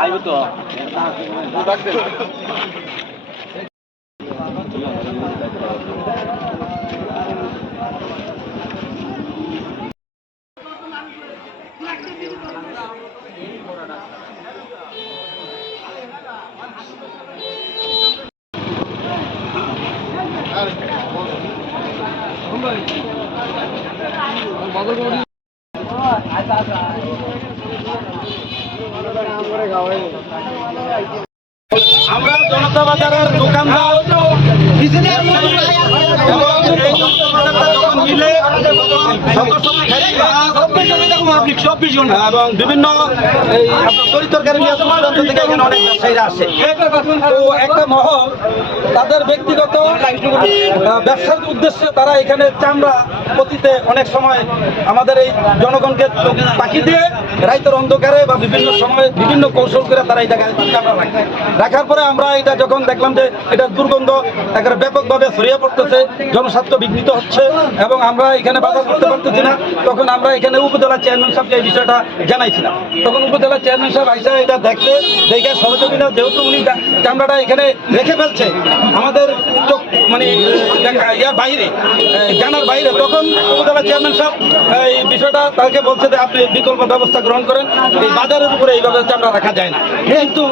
আইব তো আমরা জনতা বাজারের দোকানদার। মিলে এখানে একটা ব্যবসার উদ্দেশ্যে তারা এখানে চামড়া পতিতে অনেক সময় আমাদের এই জনগণকে পাখি দিয়ে রাইতের অন্ধকারে বা বিভিন্ন সময় বিভিন্ন কৌশল করে তারা এই চামড়া রাখে। রাখার পরে আমরা এটা যখন দেখলাম যে এটা দুর্গন্ধ একেবারে ব্যাপকভাবে ছড়িয়ে পড়তেছে, জনস্বার্থ বিঘ্নিত হচ্ছে এবং আমরা এখানে বাধা করতে পারতেছি না, তখন আমরা এখানে উপজেলা চেয়ারম্যান সাহেবকে এই বিষয়টা জানাইছিলাম। তখন উপজেলা চেয়ারম্যান সাহেব আইসা এটা দেখছে, দেখে সহযোগিতা যেহেতু উনি চামড়াটা এখানে রেখে ফেলছে, আমাদের চোখ মানে ইয়ার বাইরে জানার বাইরে, তখন উপজেলা চেয়ারম্যান সাহেব এই বিষয়টা তাকে বলছে যে আপনি বিকল্প ব্যবস্থা গ্রহণ করেন, এই বাজারের উপরে এইভাবে চামড়া রাখা যায় না। কিন্তু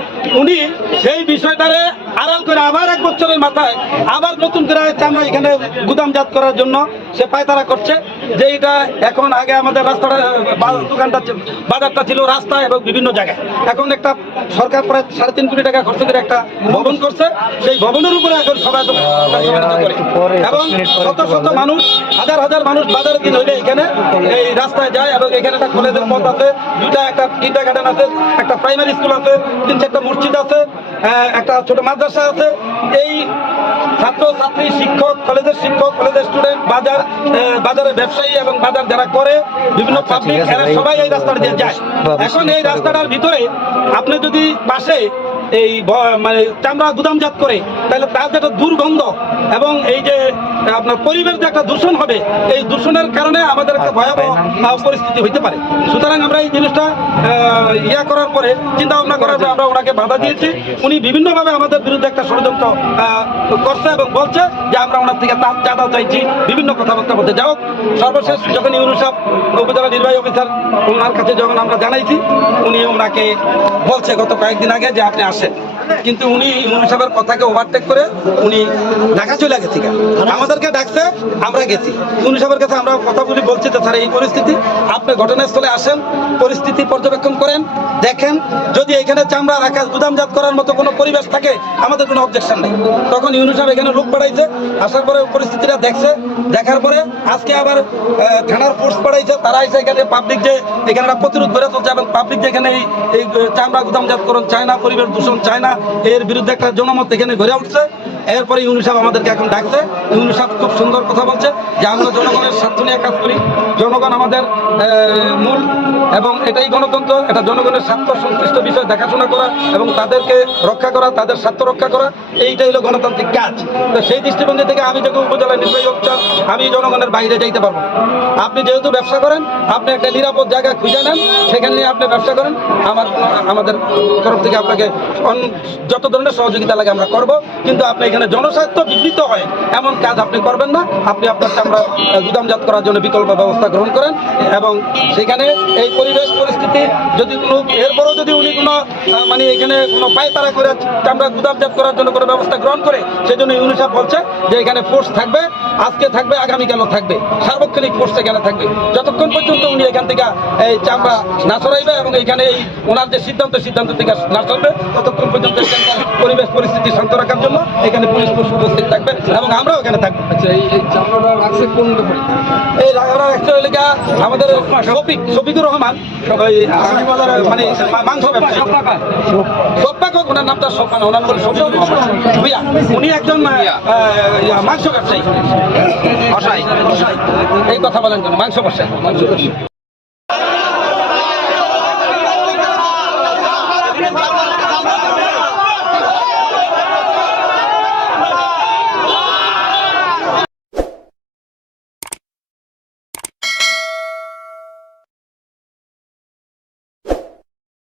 উনি সেই বিষয়টারে আড়াল করে আবার এক বছরের মাথায় আবার নতুন করে চামড়া এখানে গুদামজাত করার জন্য সে পায়তারা করছে। যে এটা এখন আগে আমাদের রাস্তাটা দোকানটা বাজারটা ছিল রাস্তা এবং বিভিন্ন জায়গায়। এখন একটা সরকার প্রায় সাড়ে তিন কোটি টাকা খরচ করে একটা ভবন করছে। সেই ভবনের উপরে এখন সবাই এবং শত শত মানুষ হাজার হাজার মানুষ বাজারের দিন হইলে এখানে এই রাস্তায় যায় এবং এখানে একটা কলেজের পথ আছে দুটা একটা কিন্ডার গার্ডেন আছে একটা প্রাইমারি স্কুল আছে তিন চারটা মসজিদ আছে একটা ছোট মাদ্রাসা আছে। এই ছাত্র ছাত্রী শিক্ষক কলেজের শিক্ষক কলেজের স্টুডেন্ট বাজার আহ, বাজারের ব্যবসায়ী এবং বাজার যারা করে বিভিন্ন পাবলিক এরা সবাই এই রাস্তাটা দিয়ে যায়। এখন এই রাস্তাটার ভিতরে আপনি যদি পাশে এই মানে চামড়া গুদামজাত করে তাহলে তার যেটা দুর্গন্ধ এবং এই যে আপনার পরিবেশ যে একটা দূষণ হবে এই দূষণের কারণে আমাদের একটা ভয়াবহ আহ, পরিস্থিতি হইতে পারে। সুতরাং আমরা এই জিনিসটা ইয়া করার পরে চিন্তা ভাবনা করার পরে আমরা ওনাকে বাধা দিয়েছি। উনি বিভিন্নভাবে আমাদের বিরুদ্ধে একটা ষড়যন্ত্র করছে এবং বলছে যে আমরা ওনার থেকে তার চাঁদা চাইছি বিভিন্ন কথাবার্তা বলতে। যাও সর্বশেষ যখন ইউনুসাব উপজেলা নির্বাহী অফিসার ওনার কাছে যখন আমরা জানাইছি উনি ওনাকে বলছে গত কয়েকদিন আগে যে আপনি আসেন কিন্তু উনি ইউনুস সাহেবের কথাকে ওভারটেক করে উনি ঢাকা চলে গেছে আমাদেরকে ডাকছে, আমরা গেছি। ইউনুস সাহেবের কাছে আমরা কথা বলি, বলছি যে, স্যার, এই পরিস্থিতি, আপনি ঘটনাস্থলে আসেন, পরিস্থিতি পর্যবেক্ষণ করেন, দেখেন, যদি এখানে চামড়া রাখা গুদামজাত করার মতো কোনো পরিবেশ থাকে, আমাদের কোনো অবজেকশন নেই। তখন ইউনুস সাহেব এখানে লোক পাঠাইছে, আসার পরে পরিস্থিতিটা দেখছে। দেখার পরে আজকে আবার থানার ফোর্স পাঠাইছে, তারা এসে এখানে পাবলিক যে, এখানে প্রতিরোধ করে চলছে এবং পাবলিক যে এখানে এই, চামড়া গুদামজাতকরণ চায় না, পরিবেশ দূষণ চায় না এর বিরুদ্ধে একটা জনমত এখানে গড়ে উঠছে। এরপরে ইউনুস সাহেব আমাদেরকে এখন ডাকছে। ইউনুস সাহেব খুব সুন্দর কথা বলছে যে, আমরা জনগণের স্বার্থ নিয়ে কাজ করি। জনগণ আমাদের মূল এবং এটাই গণতন্ত্র, এটা জনগণের স্বার্থ, সংশ্লিষ্ট বিষয় দেখাশোনা করা এবং তাদেরকে রক্ষা করা, তাদের স্বার্থ রক্ষা করা, এইটাই হলো গণতান্ত্রিক কাজ। তো সেই দৃষ্টিভঙ্গি থেকে আমি যখন উপজেলা নির্বাহী অফিসার আমি জনগণের বাইরে যাইতে পারব। আপনি যেহেতু ব্যবসা করেন, আপনি একটা নিরাপদ জায়গা খুঁজে নেন, সেখানে নিয়ে আপনি ব্যবসা করেন, আমার, আমাদের তরফ থেকে আপনাকে যত ধরনের সহযোগিতা লাগে আমরা করব। কিন্তু আপনি এখানে জনস্বার্থ বিঘ্নিত হয়, এমন কাজ আপনি করবেন না। আপনি আপনার চামড়া গুদামজাত করার জন্য বিকল্প ব্যবস্থা গ্রহণ করেন এবং সেখানে এই পরিবেশ পরিস্থিতি যদি কোনো, এরপরও যদি উনি কোনো মানে এখানে কোনো পায়তারা করে চামড়া গুদামজাত করার জন্য কোনো ব্যবস্থা গ্রহণ করে সেই জন্য ইউনিসেফ বলছে যে এখানে ফোর্স থাকবে, আজকে থাকবে, আগামীকালও থাকবে। সার্বক্ষণিক ফোর্স এখানে থাকবে। যতক্ষণ পর্যন্ত উনি এখান থেকে এই চামড়া না সরাইবে এবং এখানে এই ওনার যে সিদ্ধান্ত সিদ্ধান্ত থেকে না চলবে ততক্ষণ পর্যন্ত পরিবেশ পরিস্থিতি শান্ত রাখার জন্য এখানে পুলিশ ফোর্স উপস্থিত থাকবে এবং আমরাও এখানে থাকব। আচ্ছা এই চামড়াটা রাখছে কোন অ্যাকচুয়ালি আমাদের শফিক শফিকুর রহমান। ওই মানে মাংস ব্যবসায়ী। ওনার নামটা ওনার নাম ভুইয়া। উনি একজন মাংস ব্যবসায়ী। এই কথা বলেন কেন? মাংস ব্যবসায়ী।